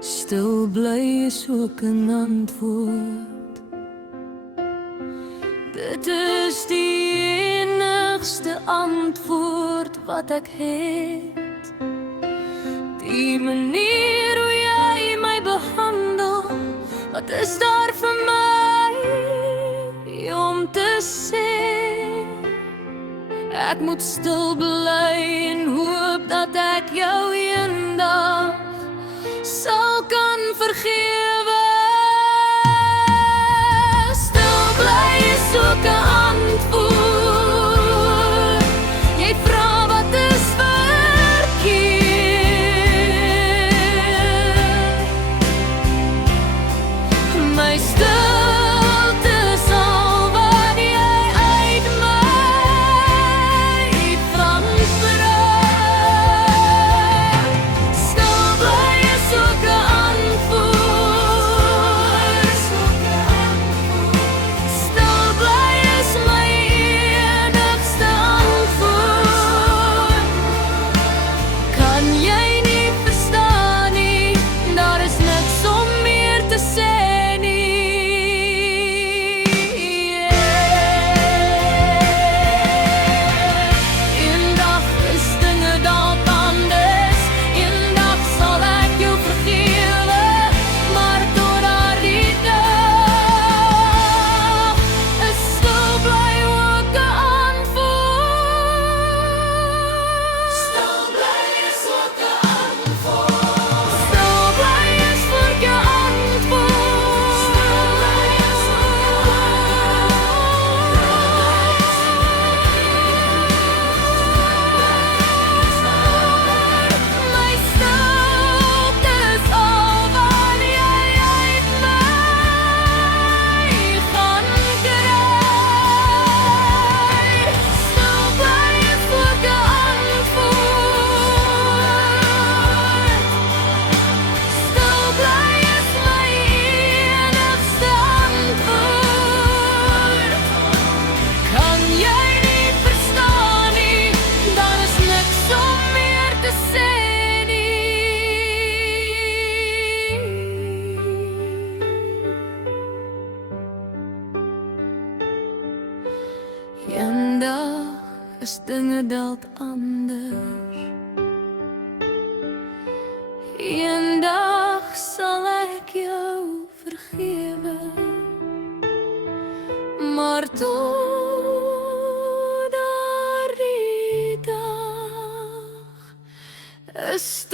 Stil bly is ook 'n antwoord. Dit is die enigste antwoord wat ek het. Die manier hoe jy my behandel, wat is daar vir my om te sê? Ek moet stil bly en hoop dat ek jou eendag sal kan vergewe. Stil bly is ook 'n antwoord. Jy vra wat is verkeerd. My stilte sal wat jy uit my veranderen. Stil bly is ook 'n antwoord. Stil bly is my enigste antwoord. Kan jy nie verstaan nie, daar is niks om meer te sê. Eendag is dinge dalk anders. Eendag sal ek jou vergewe. Maar tot daardie dag is